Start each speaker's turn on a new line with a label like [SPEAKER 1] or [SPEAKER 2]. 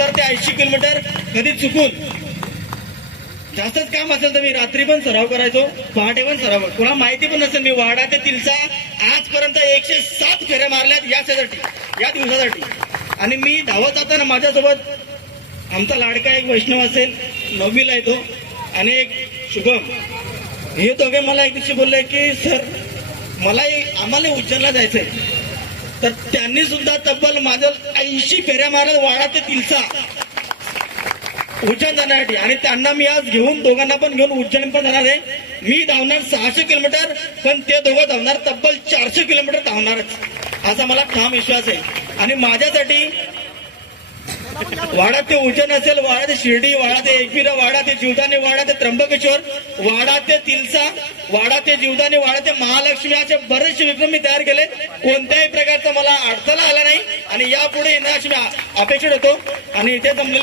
[SPEAKER 1] सत्तर ते ऐंशी किलोमीटर कधी चुकून. जास्तच काम असेल तर मी रात्री पण सराव करायचो पहाटे पण सराव कोणा माहिती पण नसेल मी वाडा ते तिलसा आजपर्यंत एकशे सात फेऱ्या मारल्यात याच्यासाठी या दिवसासाठी. आणि मी धावत जाताना माझ्यासोबत आमचा लाडका एक वैष्णव असेल नववीला येतो आणि एक शुभम. हे दोघे मला एक दिवशी बोलले की सर मलाही आम्हाला उज्जैनला जायचंय. तर त्यांनी सुद्धा तब्बल माझं ऐंशी फेऱ्या मारत वाडा ते तिलसा उज्जैन जाण्यासाठी आणि त्यांना मी आज घेऊन दोघांना पण घेऊन उज्जैन पण जाणार आहे. मी धावणार सहाशे किलोमीटर पण ते दोघं धावणार तब्बल चारशे किलोमीटर धावणारच. असा मला ठाम विश्वास आहे. आणि माझ्यासाठी वाडा ते उजन असेल वाडा ते शिर्डी वाडा ते एकविरा वाडा ते जीवदानी वाडा ते त्र्यंबकेश्वर वाडा ते तिलसा वाडा ते जीवदानी वाडा ते महालक्ष्मी असे बरेचसे विक्रम मी तयार केले. कोणत्याही प्रकारचा मला अडथळा आला नाही. आणि यापुढे येण्याची मी अपेक्षित होतो. आणि इथे जमलेले